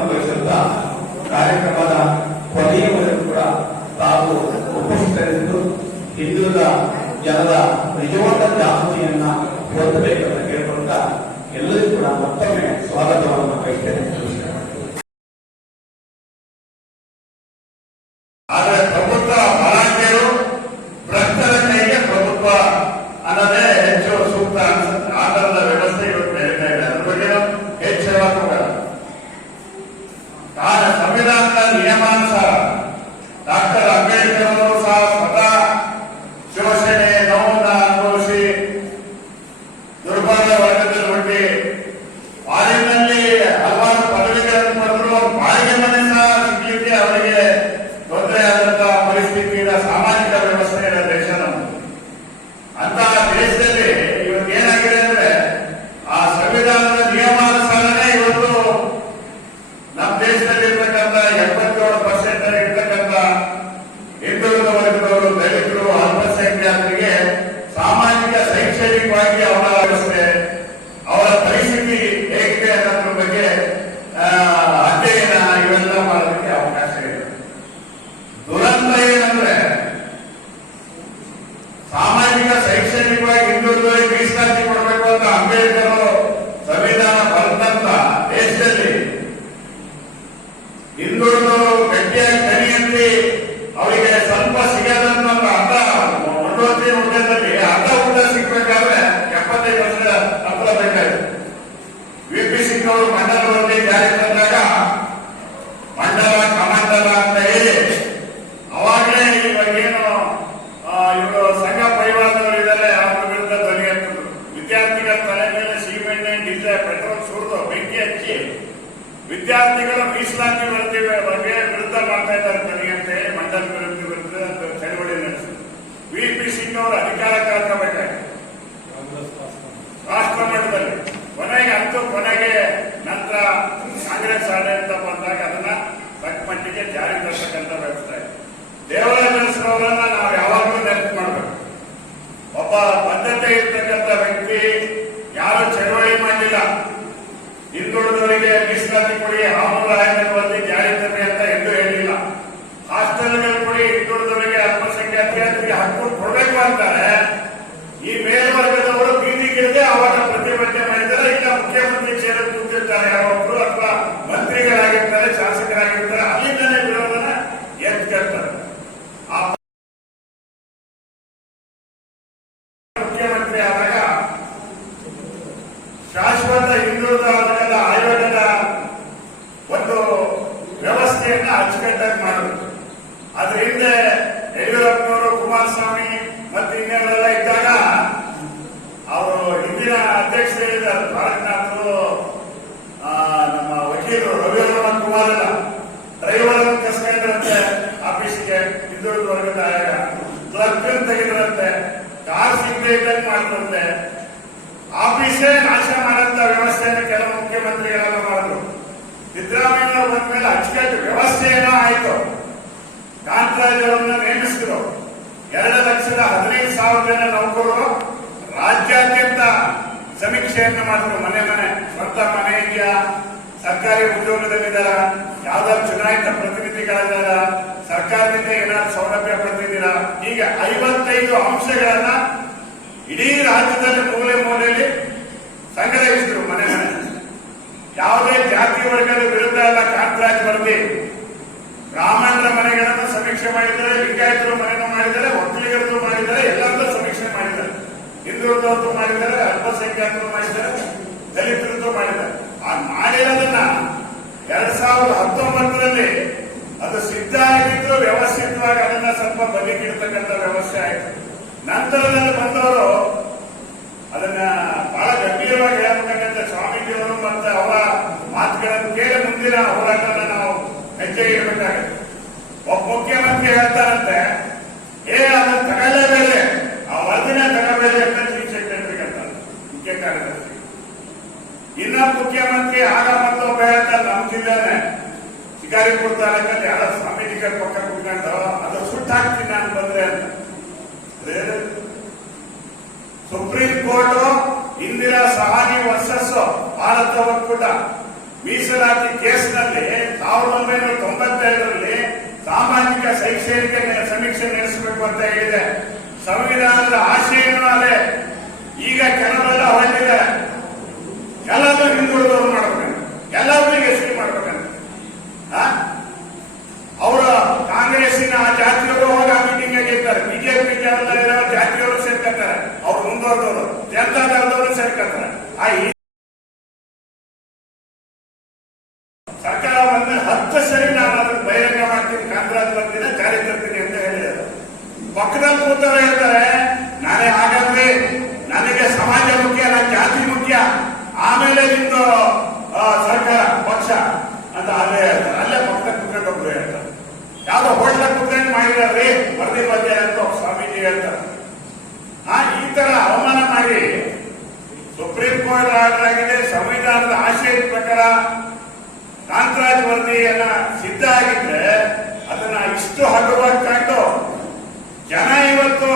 ವಹಿಸುತ್ತಾ ಕಾರ್ಯಕ್ರಮದ ಕೊನೆಯವರೆಗೂ ಕೂಡ ತಾವು ಉಪಸ್ಥಿತರಿದ್ದು ಹಿಂದುಳಿದ ಜನರ ನಿಜವಾದ ಜಾಸ್ತಿಯನ್ನ ಹೊಂದಬೇಕಂತ ಕೇಳಿಕೊಂಡ ಎಲ್ಲರಿಗೂ ಕೂಡ ಮತ್ತೊಮ್ಮೆ ಸ್ವಾಗತವನ್ನು ಬಯಸ್ತೇನೆ ವಿದ್ಯಾರ್ಥಿಗಳ ಮೀಸಲಾತಿ ಬರ್ತೀವಿ ಬಗ್ಗೆ ವಿರುದ್ಧ ಮಾಡ್ತಾ ಇದ್ದಾರೆ ಹೇಳಿ ಮಂಡಲ ವಿರುದ್ಧ ವಿರುದ್ಧ ಚಳವಳಿ ನಡೆಸಿದ್ರು. ವಿ ಪಿ ಸಿಂಗ್ ಅವರು ಅಧಿಕಾರ ಕಳ್ಕೋಬೇಕಾಗಿತ್ತು ರಾಷ್ಟ್ರ ಮಟ್ಟದಲ್ಲಿ. ಕೊನೆಗೆ ಅಂತೂ ಕೊನೆಗೆ ನಂತರ ಕಾಂಗ್ರೆಸ್ ಅಂತ ಬಂದಾಗ ಅದನ್ನ ತಕ್ಕ ಮಟ್ಟಿಗೆ ಜಾರಿ ತರ್ತಕ್ಕಂಥ ವ್ಯವಸ್ಥೆ ದೇವರಾಜರವರನ್ನ ನಾವು ಯಾವಾಗಲೂ ನೆನಪು ಮಾಡಬೇಕು. ಒಬ್ಬ ಬದ್ಧತೆ ಇರ್ತಕ್ಕಂಥ ವ್ಯಕ್ತಿ ಯಾರು ಚಳವಳಿ ಮಾಡಲಿಲ್ಲ. ಹಿಂದುಳಿದವರಿಗೆ ಮೀಸಲಾತಿ ಕೊಡಿ ಆಮೂಲ ಆಯೋಗದಲ್ಲಿ ಜಾರಿ ತರ್ರಿ ಅಂತ ಎಂದೂ ಹೇಳಿಲ್ಲ ಹಾಸ್ಟೆಲ್ಗಳು ಕೊಡಿ ಹಿಂದುಳಿದವರಿಗೆ ಅಲ್ಪಸಂಖ್ಯಾತರಿಗೆ ಹಕ್ಕು ಕೊಡಬೇಕು ಅಂತಾರೆ ಈ ಮೇಲ್ವರ್ಗದವರು ಬೀದಿಗಿಳಿದೇ ಅವಾಗ ಪ್ರತಿಭಟನೆ ಮಾಡಿದ್ದಾರೆ ಈಗ ಮುಖ್ಯಮಂತ್ರಿ ಕ್ಷೇತ್ರ ಕೂತಿರ್ತಾರೆ ಯಾವೊಬ್ರು ಅಥವಾ ಮಂತ್ರಿಗಳಾಗಿರ್ತಾರೆ ಶಾಸಕರಾಗಿರ್ತಾರೆ ಅಲ್ಲಿಂದಲೇ ವಿರೋಧನ ಎತ್ಕೊಳ್ತಾರೆ ಆ ಮುಖ್ಯಮಂತ್ರಿ ಆದಾಗ ಶಾಶ್ವತ ಹಿಂದುಳಿದ ವರ್ಗದ ಆಯೋಗದ ಒಂದು ವ್ಯವಸ್ಥೆಯನ್ನ ಅಚ್ಚುಕಟ್ಟಾಗಿ ಮಾಡಬೇಕು ಅದ್ರ ಹಿಂದೆ ಯಡಿಯೂರಪ್ಪನವರು ಕುಮಾರಸ್ವಾಮಿ ಮತ್ತೆ ಇನ್ನೆಲ್ಲ ಇದ್ದಾಗ ಅವರು ಹಿಂದಿನ ಅಧ್ಯಕ್ಷರು ಹೇಳಿದ್ದಾರೆ ತಾರಕನಾಥರು ಆ, ನಮ್ಮ ವಕೀಲರು ರವಿವರ್ಮ ಕುಮಾರ್ ಎಲ್ಲ ಡ್ರೈವರ್ ಕಸ್ಕೊಂಡ್ರಂತೆ ಆಫೀಸ್ಗೆ ಹಿಂದುಳಿದ ವರ್ಗದ ಕ್ಲರ್ಕ್ ತೆಗೆದ್ರಂತೆ ಕಾರ್ ಸಿಗದೆ ಮಾಡಿದ್ರಂತೆ ಆಫೀಸೇ ನಾಶ ಮಾಡಂತ ವ್ಯವಸ್ಥೆಯನ್ನು ಕೆಲವು ಮುಖ್ಯಮಂತ್ರಿಗಳೆಲ್ಲ ಮಾಡಿದ್ರು. ಸಿದ್ದರಾಮಯ್ಯ ಬಂದ ಮೇಲೆ ಅಚ್ಚುಕಟ್ಟು ವ್ಯವಸ್ಥೆ ಏನೋ ಆಯ್ತು. ಕಾಂತರಾಜ್ ಅವರನ್ನ ನೇಮಿಸಿದ್ರು. ಎರಡು ಲಕ್ಷದ ಹದಿನೈದು ಸಾವಿರ ಜನ ನೌಕರರು ರಾಜ್ಯಾದ್ಯಂತ ಸಮೀಕ್ಷೆಯನ್ನು ಮಾಡಿದ್ರು. ಮನೆ ಮನೆ, ಸ್ವಂತ ಮನೆ ಇದೆಯಾ? ಸರ್ಕಾರಿ ಉದ್ಯೋಗದಲ್ಲಿದ್ದಾರ? ಯಾವ್ದಾದ್ರು ಚುನಾಯಿತ ಪ್ರತಿನಿಧಿಗಳಿದ್ದಾರ ಸರ್ಕಾರದಿಂದ ಏನಾದ್ರು ಸೌಲಭ್ಯ ಪಡೆದಿದ್ದೀರಾ? ಹೀಗೆ ಐವತ್ತೈದು ಅಂಶಗಳನ್ನ ಇಡೀ ರಾಜ್ಯದಲ್ಲಿ ಮೂಲೆ ಮೂಲೆಯಲ್ಲಿ ಸಂಗ್ರಹಿಸಿದ್ರು ಮನೆ ಯಾವುದೇ ಜಾತಿ ವರ್ಗದ ವಿರುದ್ಧ ಎಲ್ಲ ಕಾಂತರಾಜ್ ವರದಿ. ಬ್ರಾಹ್ಮಣರ ಮನೆಗಳನ್ನು ಸಮೀಕ್ಷೆ ಮಾಡಿದ್ದಾರೆ, ಲಿಂಗಾಯತರು ಮನೆಯನ್ನು ಮಾಡಿದ್ದಾರೆ ಒಕ್ಕಲಿಗರದ್ದು ಮಾಡಿದ್ದಾರೆ ಎಲ್ಲರದ್ದು ಸಮೀಕ್ಷೆ ಮಾಡಿದ್ದಾರೆ. ಹಿಂದುಳಿದವ್ರದ್ದು ಮಾಡಿದ್ದಾರೆ, ಅಲ್ಪಸಂಖ್ಯಾತರು ಮಾಡಿದ್ದಾರೆ ದಲಿತರದ್ದು ಮಾಡಿದ್ದಾರೆ. ಆ ಮಾಡಿರೋದನ್ನ ಎರಡ್ ಸಾವಿರದ ಹತ್ತೊಂಬತ್ತರಲ್ಲಿ ಅದು ಸಿದ್ಧ ಆಗಿದ್ದು ವ್ಯವಸ್ಥಿತವಾಗಿ ಅದನ್ನ ಸ್ವಲ್ಪ ಬಗೆಗಿಡ್ತಕ್ಕಂಥ ವ್ಯವಸ್ಥೆ ಆಯಿತು. ನಂತರದಲ್ಲಿ ಬಂದವರು ಅದನ್ನ ಬಹಳ ಗಂಭೀರವಾಗಿ ಹೇಳಬೇಕಾಗಂತ ಸ್ವಾಮೀಜಿ ಅವರು ಮತ್ತೆ ಅವರ ಮಾತುಗಳನ್ನು ಕೇಳಿ ಮುಂದಿನ ಹೋರಾಟವನ್ನು ನಾವು ಹೆಜ್ಜೆ ಇಡಬೇಕಾಗುತ್ತೆ ಒಬ್ಬ ಮುಖ್ಯಮಂತ್ರಿ ಹೇಳ್ತಾರಂತೆ, ಏ, ಅದನ್ನು ಬೇರೆ ಆ ವರದಿನ ತಗೋಬೇಡಿ ಅಂತ ಚೀಫ್ ಕೇಳಬೇಕಂತ ಮುಖ್ಯ ಕಾರ್ಯದರ್ಶಿ. ಇನ್ನ ಮುಖ್ಯಮಂತ್ರಿ ಆಗ ಮತ್ತೊಬ್ಬ ಹೇಳ್ತಾರೆ, ನಮ್ಮ ಜಿಲ್ಲೆನೆ ಶಿಕಾರಿಪುರ ತಾಲೂಕಲ್ಲಿ ಯಾರೋ ಸ್ವಾಮೀಜಿಗಳ ಪಕ್ಕ ಕುತ್ಕೊಂಡು ಅದು ಸುಟ್ಟಾಕ್ತೀನಿ ನಾನು supreme court Indira Sawhney versus Bharat ಒಕ್ಕೂಟ. ಮೀಸಲಾತಿ ಕೇಸ್ನಲ್ಲಿ ಸಾವಿರದ ಒಂಬೈನೂರ ತೊಂಬತ್ತೆರಡರಲ್ಲಿ ಸಾಮಾಜಿಕ ಶೈಕ್ಷಣಿಕ ಸಮೀಕ್ಷೆ ನಡೆಸಬೇಕು ಅಂತ ಹೇಳಿದೆ. ಸಂವಿಧಾನದ ಆಶಯನೂ ಅದೇ. ಈಗ ಕೆಲವೆಲ್ಲ ಹೊಂದಿದೆ. ಎಲ್ಲರೂ ಹಿಂದುಳಿದವರು ಮಾಡಬೇಕು. ಎಲ್ಲರಿಗೂ ಎಸ್ಟಿ ಮಾಡಬೇಕಂತ? ಅವರ ಕಾಂಗ್ರೆಸ್ಸಿನ ಜಾತಿಯವರು ಹೋಗಿ ಆ ಮೀಟಿಂಗ್ ಆಗಿರ್ತಾರೆ ಬಿಜೆಪಿ ಜಾತಿಯವರು ಸೇರ್ಕೊತಾರೆ. ಅವ್ರು ಮುಂದುವರೆದವರು ಜನತಾ ದಳದವರು ಸೇರ್ಕೊತಾರೆ ಆ ಈ ಸರ್ಕಾರ ಬಂದ್ರೆ ಹತ್ತು ಸರಿ ನಾನು ಅದನ್ನು ಬಹಿರಂಗ ಮಾಡ್ತೀನಿ ಕಾಂಗ್ರೆಸ್ ಬಂದಿನ ಜಾರಿ ತರ್ತೀನಿ ಅಂತ ಹೇಳಿದರು ಪಕ್ಕದಲ್ಲಿ ಕೂತವ್ರು ಹೇಳ್ತಾರೆ, ನಾನೇ ಹಾಗಾದ್ರೆ ನನಗೆ ಸಮಾಜ ಮುಖ್ಯ ನನ್ನ ಜಾತಿ ಮುಖ್ಯ, ಆಮೇಲೆ ನಿಮ್ದು ಸರ್ಕಾರ, ಪಕ್ಷ ಅಂತ ಅಲ್ಲೇ ಹೇಳ್ತಾರೆ. ಅಲ್ಲೇ ಪಕ್ಕದ ಕುತ್ಕೊಂಡು ಒಬ್ರು ಹೇಳ್ತಾರೆ. ಯಾವ್ದೋ ಹೋಟ್ಲ ಕುತ್ಕೊಂಡು ಮಾಡಿದ್ರಿ ವರದಿ ಬಗ್ಗೆ ಅಂತ ಸ್ವಾಮೀಜಿ ಹೇಳ್ತಾರೆ. ಆ ಈ ತರ ಅವಮಾನ ಕೋರ್ಟ್ ಸಂವಿಧಾನದ ಆಶಯದ ಪ್ರಕಾರ ಕಾಂತರಾಜ್ ವರದಿಯನ್ನ ಸಿದ್ಧ ಆಗಿದ್ರೆ ಅದನ್ನ ಇಷ್ಟು ಹಗುರವಾಗಿ ಕಂಡು ಜನ ಇವತ್ತು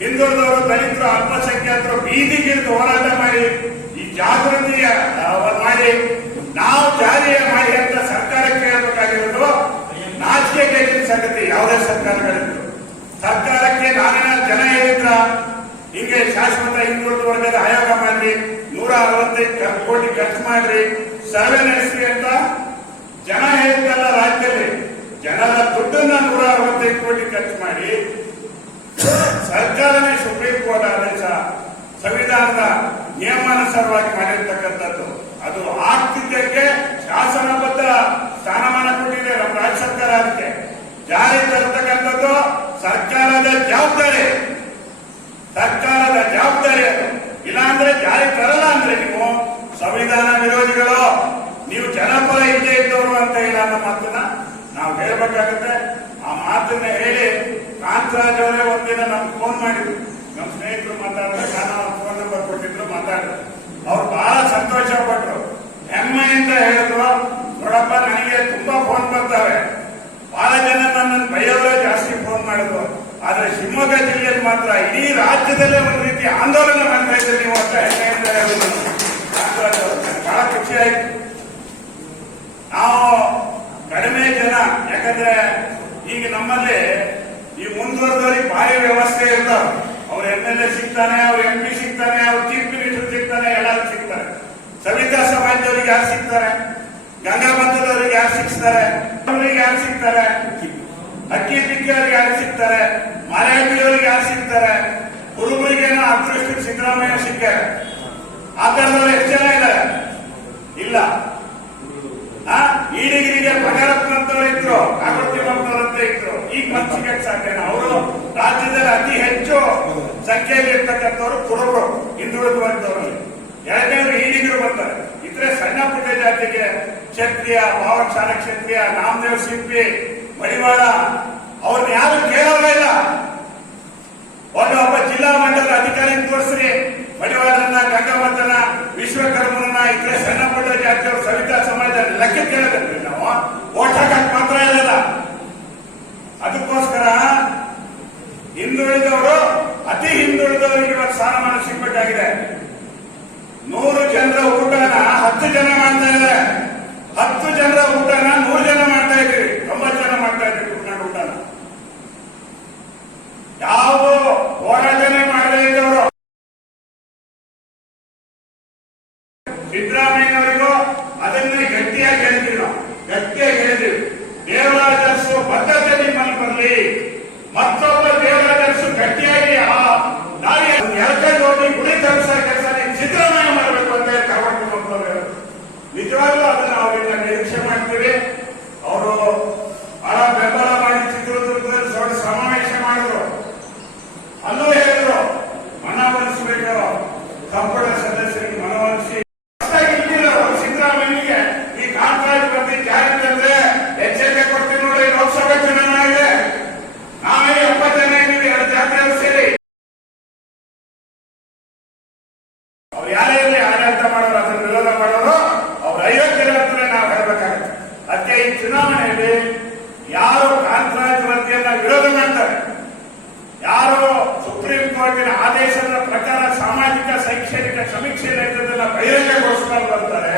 ಹಿಂದುಳಿದವರು, ದಲಿತರು, ಅಲ್ಪಸಂಖ್ಯಾತರು ಬೀದಿಗಿಳಿದು ಹೋರಾಟ ಮಾಡಿ, ಈ ಜಾಗೃತಿಯ ಮಾಡಿ, ನಾವು ಜಾರಿಯ ಮಾಡಿ ಅಂತ ಸರ್ಕಾರಕ್ಕೆ ಹೇಳಬೇಕಾಗಿರೋದು ನಾಚಿಕೆ ಕೇಳಿದ ಸಂಗತಿ ಯಾವುದೇ ಸರ್ಕಾರಗಳಿದ್ರು. ಸರ್ಕಾರಕ್ಕೆ ನಾನೇನ ಜನ ಹೇಳಿದ್ರ ಹಿಂಗೆ ಶಾಶ್ವತ ಹಿಂದುಳಿದ ವರ್ಗದ ಆಯೋಗ ಮಾಡ್ರಿ ನೂರ ಅರವತ್ತೈದು ಕೋಟಿ ಖರ್ಚು ಮಾಡ್ರಿ. ಸರ್ವೆ ನಡೆಸ್ರಿ ಅಂತ ಜನ ಹೇಳ್ತಲ್ಲ ರಾಜ್ಯದಲ್ಲಿ. ಜನರ ದುಡ್ಡನ್ನ ನೂರ ಅರವತ್ತೈದು ಕೋಟಿ ಖರ್ಚು ಮಾಡಿ ಸರ್ಕಾರನೇ ಸುಪ್ರೀಂ ಕೋರ್ಟ್ ಆದೇಶ ಸಂವಿಧಾನದ ನಿಯಮಾನುಸಾರವಾಗಿ ಮಾಡಿರ್ತಕ್ಕಂಥದ್ದು. ಅದು ಆಗ್ತಿದ್ದಕ್ಕೆ ಶಾಸನಬದ್ಧ ಸ್ಥಾನಮಾನ ಕೊಟ್ಟಿದೆ ನಮ್ಮ ರಾಜ್ಯ ಸರ್ಕಾರ ಅದಕ್ಕೆ. ಜಾರಿ ತರತಕ್ಕಂಥದ್ದು ಸರ್ಕಾರದ ಜವಾಬ್ದಾರಿ. ಸರ್ಕಾರದ ಜವಾಬ್ದಾರಿ ಅದು. ಇಲ್ಲಾಂದ್ರೆ ಜಾರಿ ತರಲ್ಲ ಅಂದ್ರೆ ನೀವು ಸಂವಿಧಾನ ವಿರೋಧಿಗಳು, ನೀವು ಜನಪರ ಇದ್ದೇ ಇದ್ದವರು ಅಂತ ಇಲ್ಲ ಅನ್ನೋ ಮಾತನ್ನ ನಾವು ಹೇಳಬೇಕಾಗುತ್ತೆ. ಆ ಮಾತನ್ನ ಹೇಳಿ ಕಾಂತರಾಜ್ ಅವರೇ ಒಂದಿನ ನಮ್ಗೆ ಫೋನ್ ಮಾಡಿದ್ರು. ನಮ್ಮ ಸ್ನೇಹಿತರು ಮಾತಾಡಿದ್ರೆ, ನಾನು ಅವ್ರ ಫೋನ್ ನಂಬರ್ ಕೊಟ್ಟಿದ್ರು, ಮಾತಾಡಿದ್ರು. ಅವ್ರು ಬಹಳ ಸಂತೋಷ ಪಟ್ರು. ಹೆಮ್ಮೆಯಿಂದ ಹೇಳಿದ್ರು, ನೋಡಪ್ಪ, ನನಗೆ ತುಂಬಾ ಫೋನ್ ಬರ್ತಾರೆ ಬಹಳ ಜನ ನನ್ನ ಬೈಯೋರೇ ಜಾಸ್ತಿ ಫೋನ್ ಮಾಡಿದ್ರು. ಆದ್ರೆ ಶಿವಮೊಗ್ಗ ಜಿಲ್ಲೆಯಲ್ಲಿ ಮಾತ್ರ ಇಡೀ ರಾಜ್ಯದಲ್ಲೇ ಒಂದು ರೀತಿ ಆಂದೋಲನ ಮಾಡ್ತಾ ಇದ್ದೀರಿ ನೀವು ಅಂತ. ಬಹಳ ಖುಷಿ ಆಯ್ತು ನಾವು ಕಡಿಮೆ ಜನ, ಯಾಕಂದ್ರೆ ಈಗ ನಮ್ಮಲ್ಲಿ ಈ ಮುಂದುವರೆದವರಿಗೆ ಭಾರಿ ವ್ಯವಸ್ಥೆ ಇರ್ತಾವ. ಅವ್ರ ಎಂ ಎಲ್ ಎ ಸಿಗ್ತಾನೆ, ಅವ್ರ ಎಂ ಪಿ ಸಿಗ್ತಾನೆ, ಅವ್ರ ಚೀಫ್ ಮಿನಿಸ್ಟರ್ ಸಿಗ್ತಾನೆ, ಎಲ್ಲರೂ ಸಿಗ್ತಾರೆ. ಸವಿತಾ ಸಮಾಜದವರಿಗೆ ಯಾರು ಸಿಗ್ತಾರೆ? ಗಂಗಾ ಮತದವರಿಗೆ ಯಾರು ಸಿಗ್ತಾರೆ ಅವರಿಗೆ ಯಾರು ಸಿಗ್ತಾರೆ? ಅಕ್ಕಿ ಪಿಕ್ಕಿಯವರಿಗೆ ಯಾರು ಸಿಗ್ತಾರೆ? ಮರಾಠಿಯವರಿಗೆ ಯಾರು ಸಿಗ್ತಾರೆ? ಹುಡುಗರಿಗೆ ಅದೃಷ್ಟಕ್ಕೆ ಸಿದ್ದರಾಮಯ್ಯ ಸಿಕ್ಕಾರೆ ಆ ಥರದವ್ರು ಎಷ್ಟು ಜನ ಇದ್ದಾರೆ? ಇಲ್ಲ. ಈಡಿಗಿರಿಗೆ ಭಗರತ್ನಂತವ್ರು ಇದ್ರು ಅಂತ ಇದ್ರು. ಈಗ ಮನಸ್ಸಿಗೆ ಸಾಧ್ಯ ಅವರು ರಾಜ್ಯದಲ್ಲಿ ಅತಿ ಹೆಚ್ಚು ಸಂಖ್ಯೆಯಲ್ಲಿ ಇರ್ತಕ್ಕಂಥವ್ರು ಕುರುಬರು ಹಿಂದುಳಿದ ವರ್ಗದವರಲ್ಲಿ ಎರಡನೇವರು ಈಡಿಗರು ಬರ್ತಾರೆ. ಇದ್ರೆ ಸಣ್ಣ ಪುಟ್ಟ ಜಾತಿಗೆ ಕ್ಷತ್ರಿಯ, ಭಾವಕ್ಷಾರ ಕ್ಷತ್ರಿಯ, ನಾಮದೇವ್ ಸಿಂಪಿ ಮಡಿವಾಳ ಅವ್ರನ್ನ ಯಾರು ಕೇಳೋಲ್ಲ ಇಲ್ಲ. ಒಂದು ಒಬ್ಬ ಜಿಲ್ಲಾ ಮಟ್ಟದ ಅಧಿಕಾರಿ ತೋರಿಸ್ರಿ. ಮಡಿವಾಳರನ್ನ ಗಂಗಾವತನ ವಿಶ್ವಕರ್ಮರನ್ನ ಕಡೆ ಸಣ್ಣ ಪುಟ್ಟ ಜಾತಿಯವರು ಸವಿತಾ ಸಮಾಜ ಲೆಕ್ಕ ಕೇಳಬೇಕು ನಾವು ಓಟ್ ಹಾಕಕ್ ಮಾತ್ರ ಇಲ್ಲ ಅದಕ್ಕೋಸ್ಕರ ಹಿಂದುಳಿದವರು, ಅತಿ ಹಿಂದುಳಿದವರಿಗೆ ಇವತ್ತು ಸ್ಥಾನಮಾನ ಸಿಗ್ಬೇಕಾಗಿದೆ ನೂರು ಜನರ ಊಟನ ಹತ್ತು ಜನ ಮಾಡ್ತಾ ಇದ್ದಾರೆ. ಹತ್ತು ಜನರ ಊಟನ ನೂರು ಜನ ಮಾಡ್ತಾ ಇದ್ದೀವಿ ತೊಂಬತ್ತು ಜನ ಮಾಡ್ತಾ ಇದ್ದೀವಿ ಯಾವ ಹೋರಾಟನೆ ಮಾಡದೇ ಇದ್ದವರು ಸಿದ್ದರಾಮಯ್ಯನವರಿಗೂ ಅದನ್ನ ಗಟ್ಟಿಯಾಗಿ ಹೇಳಿದ್ವಿ ಗಟ್ಟಿಯಾಗಿ ಹೇಳಿದ್ವಿ. ದೇವರಾಜರ್ಸು ಬದ್ಧತೆ ನಿಮ್ಮಲ್ಲಿ ಬರಲಿ. ಮತ್ತೊಬ್ಬ ದೇವರಾಜರ್ಸು ಗಟ್ಟಿಯಾಗಿ ಆ ದಾರಿ ಎಳ್ಕೊಂಡು ಹೋಗಿ ಗುಡಿ ಕೆಲಸ ಕೆಲಸ ಸಿದ್ದರಾಮಯ್ಯ ಮಾಡಬೇಕು ಅಂತ ಹೇಳಿ ಹೋಗ್ತಾರೆ ನಿಜವಾಗ್ಲೂ ಅದನ್ನ ಅವರಿಂದ ನಿರೀಕ್ಷೆ ಮಾಡ್ತೀವಿ. ಅವರು ಬಹಳ ಬೆಂಬಲ ಮಾಡಿ ಚಿತ್ರದುರ್ಗದಲ್ಲಿ ದೊಡ್ಡ ಸಮಾವೇಶ ಮಾಡಿದ್ರು ಅಲ್ಲೂ ಹೇಳಿದ್ರು ಮನವೊಲಿಸಬೇಕು ಸಂಪುಟ ಸದಸ್ಯರಿಗೆ ಮನವೊಲಿಸಿ ಹೊಸ್ದಾಗಿ ಇಟ್ಟಿದ್ರು ಸಿದ್ದರಾಮಯ್ಯನಿಗೆ ಈ ಕಾಂಟ್ರಾಕ್ಟ್ ಪ್ರತಿ ಜಾರಿ ತಂದ್ರೆ ಎಚ್ಚರಿಕೆ ಕೊಡ್ತೀವಿ ನೋಡಿ ಲೋಕಸಭೆ ಚುನಾವಣೆಗೆ ನಾವೇ ಎಪ್ಪತ್ತು ಜನ ಇದ್ದೀವಿ ಎರಡು ಜಾತಿಯವರು ಸೇರಿ ಅವ್ರು ಯಾರೇ ಇರಲಿ ಆಡಳಿತ ಮಾಡೋರು ಅದನ್ನ ವಿರೋಧ ಮಾಡೋರು ಯಾರು ಸುಪ್ರೀಂ ಕೋರ್ಟಿನ ಆದೇಶದ ಪ್ರಕಾರ ಸಾಮಾಜಿಕ, ಶೈಕ್ಷಣಿಕ ಸಮೀಕ್ಷೆ ನೇತೃತ್ವದಲ್ಲಿ ಬಹಿರಂಗಗೊಳಿಸ್ಕೊಂಡು ಬರ್ತಾರೆ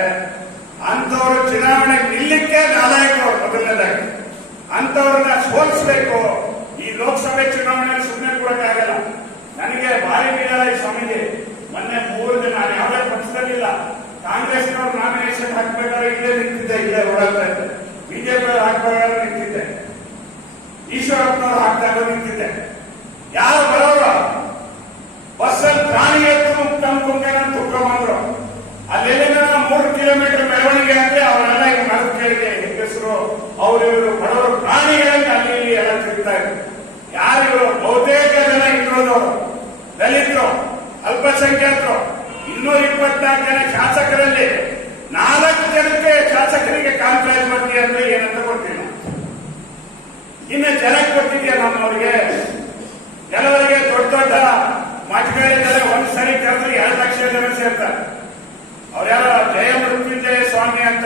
ಅಂತವರು ಚುನಾವಣೆ ನಿಲ್ಲಕ್ಕೆ ನಾಲಾಯಕರು ಮೊದಲನೇದಾಗಿ. ಅಂತವ್ರನ್ನ ಸೋಲಿಸಬೇಕು. ಈ ಲೋಕಸಭೆ ಚುನಾವಣೆ ಸುಮ್ಮನೆ ಕೊಡಕ್ಕಾಗಲ್ಲ ನನಗೆ ಭಾರಿ ಈ ಸ್ವಾಮೀಜಿ. ಮೊನ್ನೆ ಮೂರು ದಿನ ನಾನು ಯಾವುದೇ ಪಕ್ಷದಲ್ಲಿಲ್ಲ. ಕಾಂಗ್ರೆಸ್ನವ್ರು ನಾಮಿನೇಷನ್ ಹಾಕ್ಬೇಕಾದ್ರೆ ಇಲ್ಲೇ ನಿಂತಿದ್ದೆ, ಇಲ್ಲೇ ಓಡಾಡ್ತಾ ಇದ್ದೆ. ಬಿಜೆಪಿ ಹಾಕ್ಬೇಕಾದ್ರೆ ನಿಂತಿದ್ದೆ. ಈಶ್ವರಪ್ಪನವ್ರು ಹಾಕ್ದಾಗ ನಿಂತಿದ್ದೆ. ಯಾರು ಬರೋರು ಹೇಳ್ತೀನಿ ಪ್ರಾಣಿ ಎತ್ತು ನಾನು ಕುಂಕನ ತುಕೊಂಡ್ರು ಅಲ್ಲೆಲ್ಲಿನ ಮೂರು ಕಿಲೋಮೀಟರ್ ಮೆರವಣಿಗೆ ಅಂದ್ರೆ ಅವರೆಲ್ಲ ಈಗ ಮರದ ಕೇಳಿದೆ ಹೆಂಗಸರು ಅವರು ಇವರು ಬಡವರು ಪ್ರಾಣಿಗಳಂತ ಅಲ್ಲಿ ಇಲ್ಲಿ ಎಲ್ಲ ತಿರುಗ್ತಾರೆ ಯಾರು ಇವರು ಬಹುತೇಕ ಜನ ಹಿಂದುಳಿದವರು ದಲಿತರು, ಅಲ್ಪಸಂಖ್ಯಾತರು. ಇನ್ನೂರ ಇಪ್ಪತ್ನಾಲ್ಕು ಜನ ಶಾಸಕರಲ್ಲಿ ನಾಲ್ಕು ಜನಕ್ಕೆ ಶಾಸಕರಿಗೆ ಕಾಂಟ್ರಾಕ್ಟ್ ಬರ್ತೀವಿ ಅಂದ್ರೆ ಏನಂತ ಕೊಡ್ತೀವಿ ಇನ್ನು ಜನ ಕೊಟ್ಟಿದ್ಯಾ ನಮ್ಮವರಿಗೆ? ಕೆಲವರಿಗೆ ದೊಡ್ಡ ದೊಡ್ಡ ಮಠಗಳಿದ್ದಾರೆ ಒಂದ್ ಸರಿ ಕರೆದ್ರೆ ಎರಡು ಲಕ್ಷ ಜನ ಸೇರ್ತಾರೆ. ಅವ್ರ್ಯಾರ ಜಯ ಮೃತ್ಯುಂಜಯ ಸ್ವಾಮಿ ಅಂತ.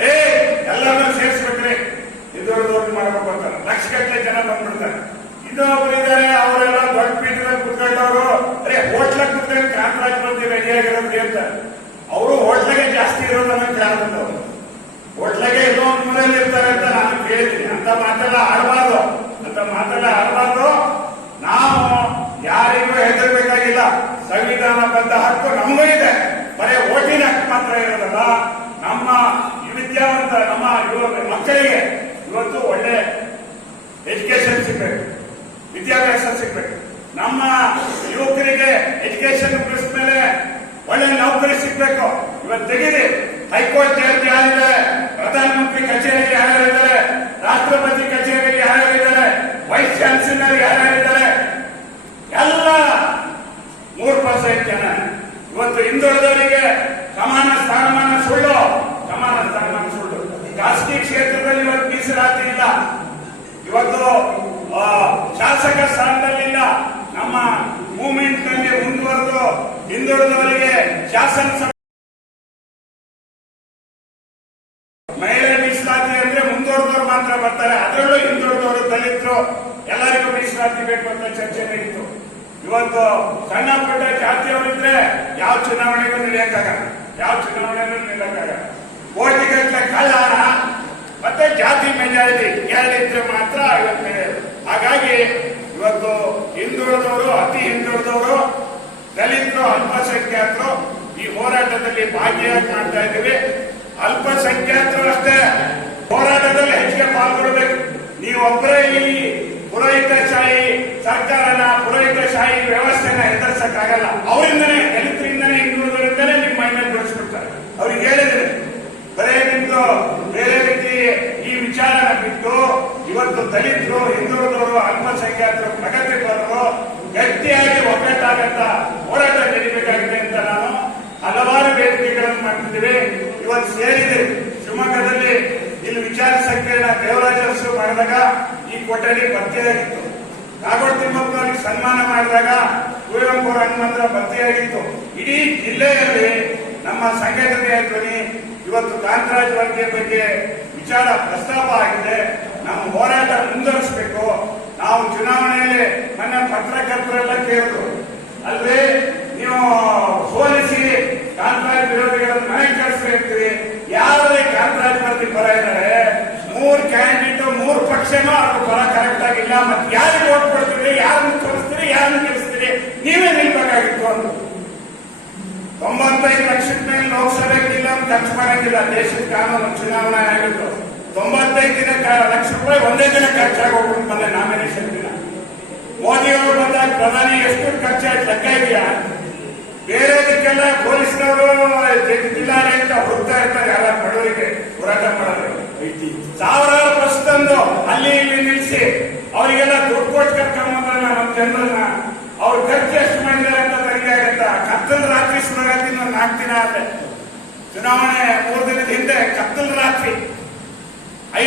ಏ, ಎಲ್ಲರನ್ನೂ ಸೇರಿಸ್ಬೇಕ್ರಿ ಇದೊಂದು ಮಾಡ್ಬೇಕು ಅಂತಾರೆ ಲಕ್ಷ ಗಟ್ಟಲೆ ಜನ ಬಂದ್ಬಿಡ್ತಾರೆ. ಇನ್ನೊಬ್ರು ಇದ್ದಾರೆ ಅವರೆಲ್ಲ ದೊಡ್ಡ ಪೀಠದಲ್ಲಿ ಕುತ್ಕೊಂಡವರು. ಅರೆ ಹೋಟ್ಲ ಕುತ್ಕೊಂಡು ಕಾಂಟ್ರಾಕ್ಟ್ ಬಂದು ರೆಡಿ ಆಗಿರೋದು ಅಂತ. ಅವರು ಹೋಟ್ಲಗೆ ಜಾಸ್ತಿ ಇರೋದನ್ನ ಕೇಳ್ಬಿಟ್ಟವ್ರು ಹೋಟ್ಲಗೆ ಎಲ್ಲೋ ಒಂದು ಮೂಲೆಯಲ್ಲಿ ಇರ್ತಾರೆ ಅಂತ ನಾನು ಕೇಳಿದ್ದೀನಿ. ಅಂತ ಮಾತೆಲ್ಲ ಆಡಬಾರ್ದು. ಅಂತ ಮಾತೆಲ್ಲ ಆಡಬಾರ್ದು. ನಾವು ಯಾರಿಗೂ ಹೆದರ್ಬೇಕಾಗಿಲ್ಲ ಸಂವಿಧಾನಬದ್ಧ ಹಕ್ಕು ನಮಗೂ ಇದೆ. ಬರೀ ಓಟಿನ ಹಕ್ಕು ಮಾತ್ರ ಇರೋದಲ್ಲ. ನಮ್ಮ ವಿದ್ಯಾವಂತ, ನಮ್ಮ ಯುವ ಮಕ್ಕಳಿಗೆ ಇವತ್ತು ಒಳ್ಳೆ ಎಜುಕೇಶನ್ ಸಿಗ್ಬೇಕು. ವಿದ್ಯಾಭ್ಯಾಸ ಸಿಗ್ಬೇಕು. ನಮ್ಮ ಯುವಕರಿಗೆ ಎಜುಕೇಶನ್ ಮುಗಿಸಿದ ಮೇಲೆ ಒಳ್ಳೆ ನೌಕರಿ ಸಿಗ್ಬೇಕು. ಇವತ್ತು ತೆಗೀರಿ. ಹೈಕೋರ್ಟ್ ಜಡ್ಜ್ ಯಾರಿದ್ದಾರೆ? ಪ್ರಧಾನಮಂತ್ರಿ ಕಚೇರಿಯಲ್ಲಿ ಯಾರಿದ್ದಾರೆ ರಾಷ್ಟ್ರಪತಿ ಕಚೇರಿಯಲ್ಲಿ ಯಾರಿದ್ದಾರೆ ವೈಸ್ ಚಾನ್ಸಲರ್ ಯಾರ್ಯಾರಿದ್ದಾರೆ ಎಲ್ಲ ಮೂರು ಪರ್ಸೆಂಟ್ ಜನ ಇವತ್ತು ಹಿಂದುಳಿದವರಿಗೆ ಸಮಾನ ಸ್ಥಾನಮಾನ ಸುಳ್ಳು. ಸಮಾನ ಸ್ಥಾನಮಾನ ಸುಳ್ಳು. ಖಾಸಗಿ ಕ್ಷೇತ್ರದಲ್ಲಿ ಇವತ್ತು ಮೀಸಲಾತಿ ಇಲ್ಲ ಇವತ್ತು ಶಾಸಕ ಸ್ಥಾನದಲ್ಲಿಲ್ಲ. ನಮ್ಮ ಮೂವ್ಮೆಂಟ್ನಲ್ಲಿ ಮುಂದುವರೆದು ಹಿಂದುಳಿದವರಿಗೆ ಶಾಸನ ಮಹಿಳೆ ಮೀಸಲಾತಿ ಅಂದ್ರೆ ಮುಂದುವರೆದವರು ಮಾತ್ರ ಬರ್ತಾರೆ. ಅದರಲ್ಲೂ ಹಿಂದುಳಿದವರು ದಲಿತರು. ಎಲ್ಲರಿಗೂ ಮೀಸಲಾತಿ ಬೇಕು ಅಂತ ಚರ್ಚೆ ನಡೀತು. ಇವತ್ತು ಸಣ್ಣ ಚುನಾವಣೆಗೂ ನಿಲ್ಲಕ್ಕಾಗಲ್ಲ ಯಾವ ಚುನಾವಣೆಗೂ ನಿಲ್ಲಕ್ಕಾಗಲ್ಲ. ಕೋಟಿಗಟ್ಟಲೆ ಕಳ್ಳಾಣ ಮತ್ತೆ ಜಾತಿ ಮೆಜಾರಿಟಿ ಎರಡಿದ್ರೆ ಮಾತ್ರ ಆಗುತ್ತೆ. ಹಾಗಾಗಿ ಇವತ್ತು ಹಿಂದುಳಿದವರು, ಅತಿ ಹಿಂದುಳಿದವರು, ದಲಿತರು, ಅಲ್ಪಸಂಖ್ಯಾತರು ಈ ಹೋರಾಟದಲ್ಲಿ ಭಾಗಿಯಾಗಿ ಮಾಡ್ತಾ ಇದ್ದೀವಿ. ಅಲ್ಪಸಂಖ್ಯಾತರು ಅಷ್ಟೇ ಹೋರಾಟದಲ್ಲಿ ಹೆಚ್ಚಿಗೆ ಪಾಲ್ಗೊಳ್ಬೇಕು. ನೀವೊಬ್ಬರೇ ಈ ಪುರೋಹಿತಶಾಹಿ ಸರ್ಕಾರನ ಪುರೋಹಿತಶಾಹಿ ವ್ಯವಸ್ಥೆನ ಎದುರಿಸಕ್ಕಾಗಲ್ಲ ಅವರಿಂದನೇ ದಲಿತರಿಂದನೇ ಹಿಂದುಳಿದರಿಂದನೇ ನಿಮ್ಮ ಮೈ ಮೇಲೆ ಬಿಡಿಸ್ಬಿಡ್ತಾರೆ ಅವ್ರಿಗೆ ಹೇಳಿದ್ರೆ ಬರೇ ನಿಮ್ದು ಬೇರೆ ರೀತಿ ಈ ವಿಚಾರನ ಬಿಟ್ಟು ಇವತ್ತು ದಲಿತರು, ಹಿಂದುಳಿದವರು ಅಲ್ಪಸಂಖ್ಯಾತರು ಪ್ರಗತಿ ಬರೋರು ಗಟ್ಟಿಯಾಗಿ ಒಗ್ಗಟ್ಟಾಗಂತ ಹೋರಾಟ ನಡೀಬೇಕಾಗಿದೆ ಅಂತ ನಾನು ಹಲವಾರು ವೇದಿಕೆಗಳನ್ನು ಮಾಡ್ತಿದ್ದೇವೆ. ಇವತ್ತು ಸೇರಿದೆ ಶಿವಮೊಗ್ಗದಲ್ಲಿ. ಇಲ್ಲಿ ವಿಚಾರ ಸಂಕಿರಣ ದೇವರಾಜ ಮಾಡಿದಾಗ ಈ ಕೊಠಡಿ ಭರ್ತಿಯಾಗಿತ್ತು. ತಿಮ್ಮಪ್ಪ ಅವರಿಗೆ ಸನ್ಮಾನ ಮಾಡಿದಾಗ ಕುವೆಂಪು ಹನುಮಂತರ ಭರ್ತಿಯಾಗಿತ್ತು. ಇಡೀ ಜಿಲ್ಲೆಯಲ್ಲಿ ನಮ್ಮ ಸಂಘಟನೆಯ ಧ್ವನಿ ಇವತ್ತು ಕಾಂತರಾಜ್ ವರ್ಗೀಯ ಬಗ್ಗೆ ವಿಚಾರ, ಪ್ರಸ್ತಾಪ ಆಗಿದೆ. ನಮ್ಮ ಹೋರಾಟ ಮುಂದುವರಿಸಬೇಕು. ನಾವು ಚುನಾವಣೆಯಲ್ಲಿ ಮೊನ್ನೆ ಪತ್ರಕರ್ತರೆಲ್ಲ ಕೇಳಿದ್ರು. ಅಲ್ವೇ, ನೀವು ಸೋಲಿಸಿ ಕಾಂತರಾಜ್ ವಿರೋಧಿಗಳನ್ನು ಕಳಿಸ್ರಿ ಅಂತೀರಿ ಯಾರೇ ಕಾಂತರಾಜ್ ಮಾಡಿ ಪರ ಇದ್ದಾರೆ. ಮೂರು ಕ್ಯಾಂಡಿಡೇಟ್ ಮೂರು ಪಕ್ಷನೂ ಅವ್ರ ಪರ ಕರೆಕ್ಟ್ ಆಗಿಲ್ಲ ಮತ್ತೆ ಯಾರಿಗೆ ಓಟ್ ಕೊಡ್ತೀರಿ, ಯಾರನ್ನು ತೋರಿಸ್ತೀರಿ, ಯಾರನ್ನು ಗೆಲ್ಲಿಸ್ತೀರಿ, ನೀವೇ ನಿಲ್ಬೇಕಾಗಿತ್ತು ಅಂತ ತೊಂಬತ್ತೈದು ಲಕ್ಷದ ಮೇಲೆ ಲೋಕಸಭೆಗೆ ಇಲ್ಲ ಅಂತ ಖರ್ಚು ಮಾಡಂಗಿಲ್ಲ. ದೇಶದ ಕಾನೂನು ಚುನಾವಣೆ ಆಗಿತ್ತು. ತೊಂಬತ್ತೈದು ದಿನ ಲಕ್ಷ ರೂಪಾಯಿ ಒಂದೇ ದಿನ ಖರ್ಚಾಗಿ ಮೊನ್ನೆ ನಾಮಿನೇಷನ್ ದಿನ ಮೋದಿ ಅವರು ಬಂದಾಗ ಪ್ರಧಾನಿ ಎಷ್ಟು ಖರ್ಚಾಯ್ತು, ಲೆಕ್ಕ ಇದೆಯಾ? ಬೇರೆದಕ್ಕೆಲ್ಲ ಪೊಲೀಸ್ನವರು ಜಿಲ್ಲಾಡಳಿತ ಹೋಗ್ತಾ ಇರ್ತಾರೆ, ಯಾರ ಬಡವರಿಗೆ ಹೋರಾಟ ಮಾಡೋದು. ಸಾವಿರಾರು ಬಸ್ ತಂದು ಅಲ್ಲಿ ಇಲ್ಲಿ ನಿಲ್ಲಿಸಿ, ಅವರಿಗೆಲ್ಲ ದುಡ್ಡು ಕೊಟ್ಟು ಕರ್ಕೊಂಡ್ಬಂದ್ರೆ ನಮ್ಮ ಜನರನ್ನ. ಅವ್ರು ಖರ್ಚು ಎಷ್ಟು ಮಾಡಿದ್ದಾರೆ ಅಂತ ನನಗೆ ಆಗುತ್ತ ಕತ್ತಲ ರಾತ್ರಿ ಇನ್ನೊಂದು ನಾಲ್ಕು ದಿನ ಆದ್ರೆ. ಚುನಾವಣೆ ಮೂರು ದಿನದ ಹಿಂದೆ ಕತ್ತಲ ರಾತ್ರಿ.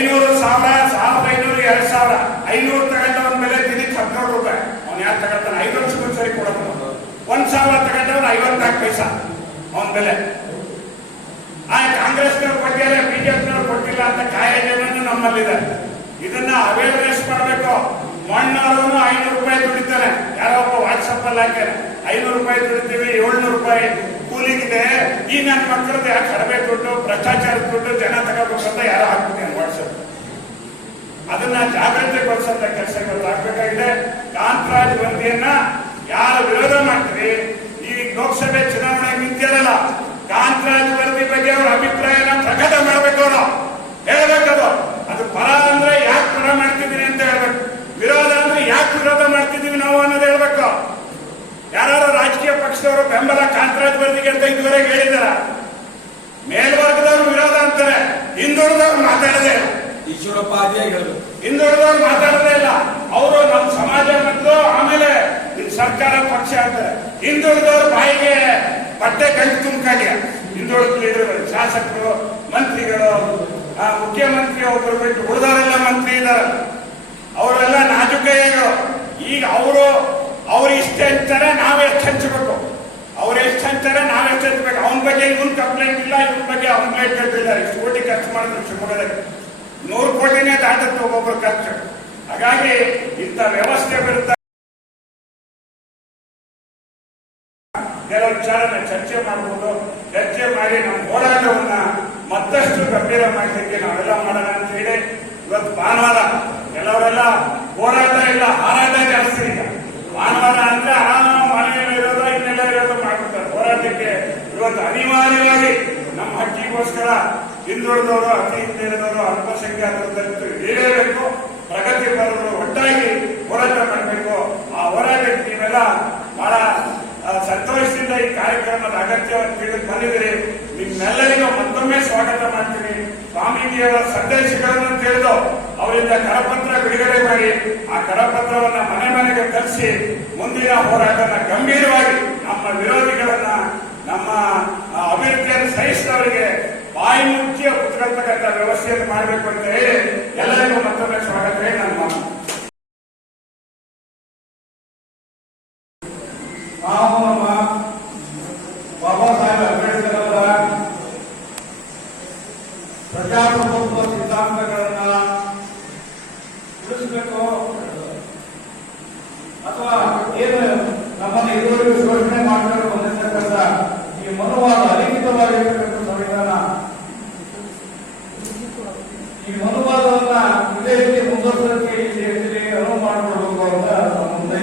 ಐನೂರು ಸಾವಿರ, ಸಾವಿರದ ಐನೂರು, ಎರಡು ಸಾವಿರ. ಐನೂರು ತಗೊಂಡವನ ಮೇಲೆ ದಿನಕ್ಕೆ ಹದಿನೇಳು ರೂಪಾಯಿ. ಅವ್ನು ಯಾರು ತಗೊಳ್ತಾನೆ? ಐದು ವರ್ಷಕ್ಕೆ ಸರಿ ಕೊಡೋದು. ಒಂದ್ ಸಾವಿರ ತಗೊಂಡವನು ಐವತ್ನಾಲ್ಕು ಪೈಸಾ ಅವನ ಬೆಲೆ ಆ ಕಾಂಗ್ರೆಸ್ನವ್ರು ಕೊಟ್ಟಿಲ್ಲ ಬಿಜೆಪಿನವ್ರು ಕೊಟ್ಟಿಲ್ಲ ಅಂತ ಕಾಯಿಲೆಗಳನ್ನು ನಮ್ಮಲ್ಲಿದೆ ಇದನ್ನ ಅವೇರ್ನೆಸ್ ಮಾಡಬೇಕು. ಮಣ್ಣವರನ್ನು ಐನೂರು ರೂಪಾಯಿ ದುಡಿತಾನೆ ಯಾರೋ ಒಬ್ಬ ವಾಟ್ಸಪ್ ಅಲ್ಲಿ ಹಾಕ್ಯಾನೆ, ಐನೂರು ರೂಪಾಯಿ ದುಡಿತೀವಿ, ಏಳ್ನೂರು ರೂಪಾಯಿ ಕೂಲಿಗಿದೆ ಈ ನನ್ನ ಮಕ್ಕಳದ್ದು ಯಾಕೆ ಕಡಿಮೆ ದುಡ್ಡು, ಭ್ರಷ್ಟಾಚಾರದ ದುಡ್ಡು ಜನ ತಗೋಬೇಕು ಅಂತ ಯಾರೋ ಹಾಕ್ಬಿಟ್ಟಿ ವಾಟ್ಸಪ್ ಅದನ್ನ ಜಾಗೃತಿಗೊಳಿಸಂತ ಕೆಲಸಗಳು ಆಗ್ಬೇಕಾಗಿದೆ. ಕಾಂತರಾಜ್ ವರದಿಯನ್ನ ಯಾರು ವಿರೋಧ ಮಾಡ್ತೀರಿ? ಈ ಲೋಕಸಭೆ ಚುನಾವಣೆ ನಿಂತಿರಲ್ಲ ಕಾಂತರಾಜ್ ವರದಿ ಬಗ್ಗೆ ಅವರ ಅಭಿಪ್ರಾಯನ ಪ್ರಕಟ ಮಾಡ್ಬೇಕು ಅವರು. ಹೇಳ್ಬೇಕದು ಅದು. ಪರ ಅಂದ್ರೆ ಯಾಕೆ ಪರ ಮಾಡ್ತಿದ್ದೀನಿ ಅಂತ ಹೇಳ್ಬೇಕು. ವಿರೋಧ ಅಂದ್ರೆ ಯಾಕೆ ವಿರೋಧ ಮಾಡ್ತಿದ್ದೀವಿ ನಾವು ಅನ್ನೋದು ಹೇಳ್ಬೇಕು. ಯಾರು ರಾಜಕೀಯ ಪಕ್ಷದವರು ಬೆಂಬಲ ಕಾಂತರಾಜ್ ವರದಿಗೆ ಅಂತ ಇದುವರೆಗೆ ಹೇಳಿದಾರ ಮೇಲ್ವರ್ಗದವರು ವಿರೋಧ ಅಂತಾರೆ. ಹಿಂದುಳಿದವ್ರು ಮಾತಾಡದೆ. ಈಶ್ವರಪ್ಪ ಅದೇ ಹೇಳಬೇಕು ಹಿಂದುಳಿದವ್ರು ಮಾತಾಡೋದೇ ಇಲ್ಲ. ಅವರು ನಮ್ಮ ಸಮಾಜ ಮತ್ತು ಆಮೇಲೆ ಸರ್ಕಾರ ಪಕ್ಷ ಅಂತ. ಹಿಂದುಳಿದವ್ರ ಬಾಯಿಗೆ ಬಟ್ಟೆ ಗಂಟು ತುಂಬಿಕಾಗ. ಹಿಂದುಳಿದ ಲೀಡರ್ಗಳು ಶಾಸಕರು ಮಂತ್ರಿಗಳು ಆ, ಮುಖ್ಯಮಂತ್ರಿ ಒಬ್ಬರು ಬಿಟ್ಟು ಉಳಿದವರೆಲ್ಲ ಮಂತ್ರಿ ಇದ್ದಾರೆ. ಅವರೆಲ್ಲ ನಾಜುಕೆಯೋ ಈಗ ಅವರು ಅವ್ರು ಇಷ್ಟ ಅಂತಾರೆ ನಾವ್ ಎಷ್ಟು ಹಂಚಬೇಕು? ಅವ್ರು ಎಷ್ಟು ಹಂಚ್ತಾರೆ ನಾವ್ ಎಷ್ಟು ಹಂಚಬೇಕು? ಅವನ ಬಗ್ಗೆ ಇವನ್ ಕಂಪ್ಲೇಂಟ್ ಇಲ್ಲ ಇವನ್ ಬಗ್ಗೆ ಅವ್ನ ಕಂಪ್ಲೇಂಟ್ ಕೇಳ್ತಿದ್ದಾರೆ. ಇಷ್ಟು ಕೋಟಿ ಖರ್ಚು ಮಾಡಿದ್ರು ಶಿವಮೊಗ್ಗದಲ್ಲಿ. ನೂರು ಕೋಟಿನೇ ದಾಟುತ್ತೆ ಒಬ್ಬೊಬ್ಬರು ಖರ್ಚು. ಹಾಗಾಗಿ ಇಂಥ ವ್ಯವಸ್ಥೆ ವಿರುದ್ಧ ಕೆಲವು ವಿಚಾರನ ಚರ್ಚೆ ಮಾಡಬಹುದು ಚರ್ಚೆ ಮಾಡಿ ನಮ್ಮ ಹೋರಾಟವನ್ನ ಮತ್ತಷ್ಟು ಗಂಭೀರ ಮಾಡಲಿಕ್ಕೆ ನಾವೆಲ್ಲ ಮಾಡೋಣ ಅಂತ ಹೇಳಿ ಇವತ್ತು ಭಾನುವಾರ ಕೆಲವರೆಲ್ಲ ಹೋರಾಟ ಇಲ್ಲ, ಹಾರಾಟ ಜಾಸ್ತಿ ಈಗ. ಭಾನುವಾರ ಅಂದ್ರೆ ಮನೆಯಲ್ಲಿ ಇರೋದು, ಇನ್ನೆಲ್ಲ ಇರೋದು ಮಾಡ್ಬಿಡ್ತಾರೆ. ಹೋರಾಟಕ್ಕೆ ಇವತ್ತು ಅನಿವಾರ್ಯವಾಗಿ ನಮ್ಮ ಹಕ್ಕಿಗೋಸ್ಕರ ಹಿಂದುಳಿದವರು ಅತಿ ಹಿಂದುಳಿದವರು ಅಲ್ಪಸಂಖ್ಯಾತರು ಏನೇ ಇರಲೇಬೇಕು ಪ್ರಗತಿ ಬರೋರು ಒಟ್ಟಾಗಿ ಹೋರಾಟ ಮಾಡಬೇಕು ಆ ಹೋರಾಟಕ್ಕೆ ನೀವೆಲ್ಲ ಬಹಳ ಆ, ಸಂತೋಷದಿಂದ ಈ ಕಾರ್ಯಕ್ರಮದ ಅಗತ್ಯವನ್ನು ತಿಳಿದು ಬಂದಿದ್ದೀರಿ ನಿಮ್ಮೆಲ್ಲರಿಗೂ ಮತ್ತೊಮ್ಮೆ ಸ್ವಾಗತ ಮಾಡ್ತೀನಿ ಸ್ವಾಮೀಜಿಯವರ ಸಂದೇಶಗಳನ್ನು ತಿಳಿದು ಅವರಿಂದ ಕರಪತ್ರ ಬಿಡುಗಡೆ ಮಾಡಿ ಆ ಕರಪತ್ರವನ್ನ ಮನೆ ಮನೆಗೆ ತರಿಸಿ ಮುಂದಿನ ಹೋರಾಟನ ಗಂಭೀರವಾಗಿ ನಮ್ಮ ವಿರೋಧಿಗಳನ್ನ ನಮ್ಮ ಆ, ಅಭಿವೃದ್ಧಿಯನ್ನು ಸಹಿಸಿದವರಿಗೆ ಬಾಯಿ ಮುಚ್ಚಿ ಕುತ್ಕೊಳ್ತಕ್ಕಂಥ ವ್ಯವಸ್ಥೆಯನ್ನು ಮಾಡಬೇಕು ಅಂತ ಹೇಳಿ ಎಲ್ಲರಿಗೂ ಮತ್ತೊಮ್ಮೆ ಸ್ವಾಗತ ಹೇಳಿ ನನ್ನ ಮಾತು ನಾವು ನಮ್ಮ ಬಾಬಾ ಸಾಹೇಬ್ ಅಂಬೇಡ್ಕರ್ ಅವರ ಪ್ರಜಾಪ್ರಭುತ್ವ ಸಿದ್ಧಾಂತಗಳನ್ನ ಉಳಿಸಬೇಕು ಅಥವಾ ಏನು ನಮ್ಮನ್ನು ಇದುವರೆಗೂ ಶೋಷಣೆ ಮಾಡಿಕೊಂಡು ಬಂದಿರತಕ್ಕಂಥ ಈ ಮನುವಾದ ಅಲಿಖಿತವಾಗಿರ್ತಕ್ಕಂಥ ಸಂವಿಧಾನ ಈ ಮನುವಾದವನ್ನ ಇದೇ ರೀತಿ ಮುಂದುವರಿಸಲಿಕ್ಕೆ ಈ ದೇಶದಲ್ಲಿ ಅನುವು ಮಾಡಿಕೊಡ್ಬೇಕು ಅಂತ ನಮ್ಮ ಮುಂದೆ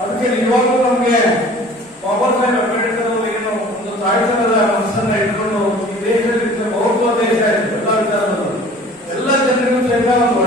ಅದಕ್ಕೆ ನಿಜವಾಗ್ಲೂ ನಮಗೆ ಬಾಬಾ ಸಾಹೇಬ್ ಅಂಬೇಡ್ಕರ್ ಏನು ಒಂದು ಸಾಹಿತ್ಯದ ಮನಸ್ಸನ್ನ ಇಟ್ಕೊಂಡು Fernando.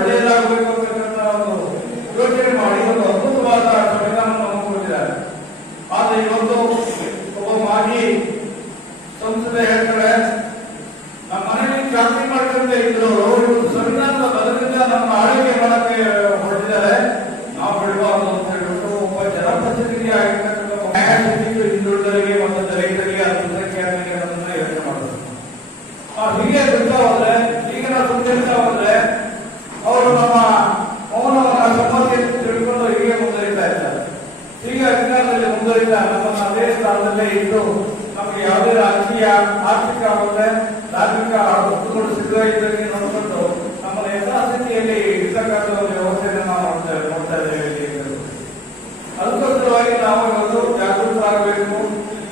ಅದಕ್ಕೋಸ್ಕರವಾಗಿ ನಾವು ಇವತ್ತು ಜಾಗೃತರಾಗಬೇಕು.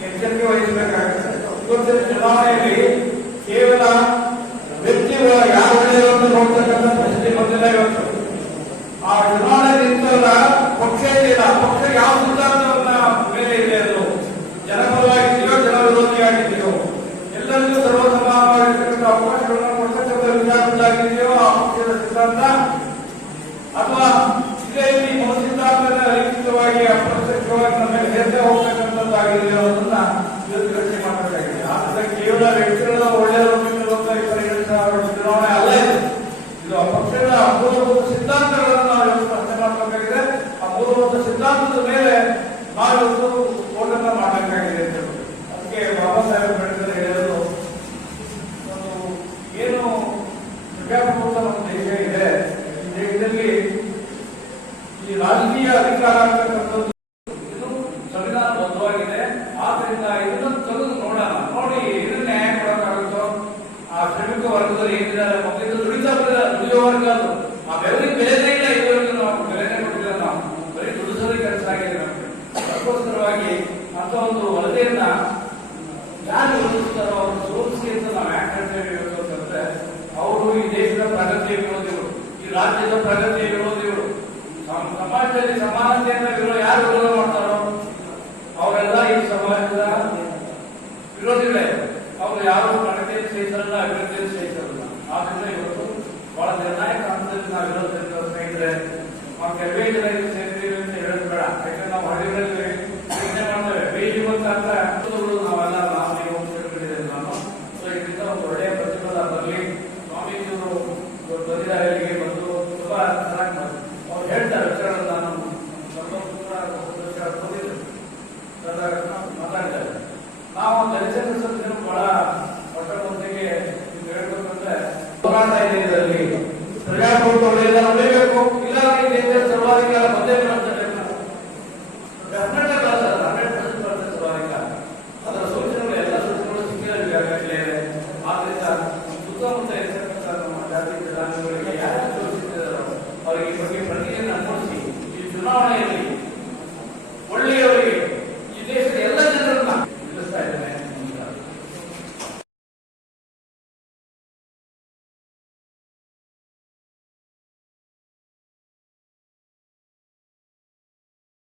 ಎಚ್ಚರಿಕೆ ವಹಿಸಬೇಕಾಗುತ್ತೆ. ಇವತ್ತಿನ ಚುನಾವಣೆಯಲ್ಲಿ ಕೇವಲ ವ್ಯಕ್ತಿಗಳ ಯಾರು ಒಳ್ಳೆಯವರು ನೋಡ್ತಕ್ಕಂಥ ಪರಿಸ್ಥಿತಿ ಬಂದಿಲ್ಲ ಇವತ್ತು. ಆ ಚುನಾವಣೆ ನಿಂತಲ್ಲ ಪಕ್ಷ ಇಲ್ಲ ಪಕ್ಷ ಯಾವ ಸಿದ್ಧಾಂತವನ್ನ ಮೇಲೆ ಇದೆ ಅದು? ಜನಪರವಾಗಿದೆಯೋ ಜನ ವಿರೋಧಿಯಾಗಿದೆಯೋ ಎಲ್ಲರಿಗೂ ಸರ್ವಸಮಾನವಾಗಿರ್ತಕ್ಕಂಥ ಅವಕಾಶಗಳನ್ನು ಕೊಡ್ತಕ್ಕಂಥ ವಿಚಾರದಲ್ಲಾಗಿದೆಯೋ ಆ ಪಕ್ಷದ ಸಿದ್ಧಾಂತ ಅಥವಾ ಇದೇ ರೀತಿ ಮನು ಸಿದ್ಧಾಂತದ ರೈತವಾಗಿ ಅಪ್ರತ್ಯಕ್ಷವಾಗಿ ನಮ್ಮ ಅನ್ನೋದನ್ನ ಇವತ್ತು ಮಾಡಬೇಕಾಗಿದೆ. ಕೇವಲ ವ್ಯಕ್ತಿಗಳ ಒಳ್ಳೆಯವರು Brother ಇದೆ ಪ್ರಜಾಪ್ರಭುತ್ವ ಒಳ್ಳೆಯದನ್ನು ಇಲ್ಲ ಸರ್ವಾಧಿಕಾರ ಮತ್ತೆ